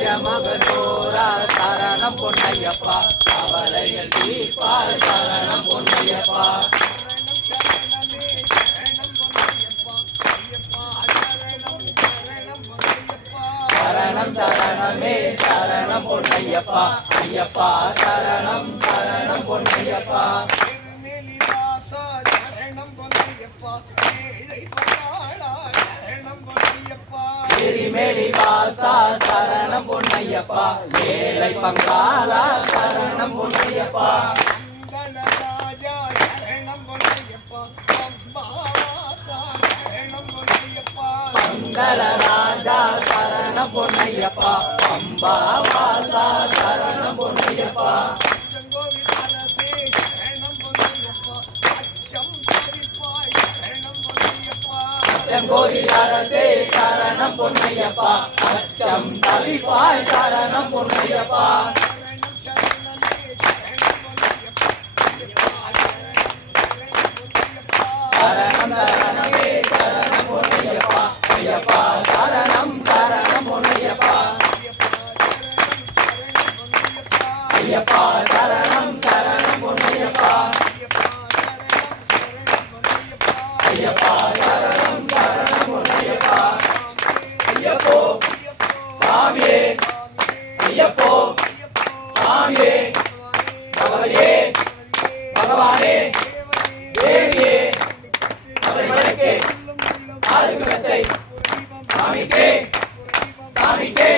ராஜமகதோரா சரணம் பொன்னையப்பா அவளைகள் தீர்ப்பார் சரணம் பொன்னையப்பா சரணம் சரணமே சரணம் பொன்னையப்பா ஐயப்பா சரணம் சரணம் பொன்னையப்பா திருமேலி வாசா சரணம் பொன்னையப்பா ஏழை பங்காளா சரணம் பொன்னையப்பா மங்கள ராஜா சரணம் பொன்னையப்பா அம்பா வாசா சரணம் பொன்னையப்பா கோவில் அரசே சரணம் பொன்னையப்பா அச்சம் தவிப்பாய் சரணம் பொன்னையப்பா சரணம் சரணமே சரணம் பொன்னையப்பா ஐயப்பா சரணம் சரணம் பொன்னையப்பா ஐயப்பா சரணம் சரணம் பொன்னையப்பா ஐயப்பா சரணம் சரணம் பொன்னையப்பா ஐயப்போ சாமியே ஐயப்போ சாமியே பகவதியே பகவானே தேவியே சபரிமலைக்கே ஆறுகுலத்தை சாமிக்கே சாமிக்கே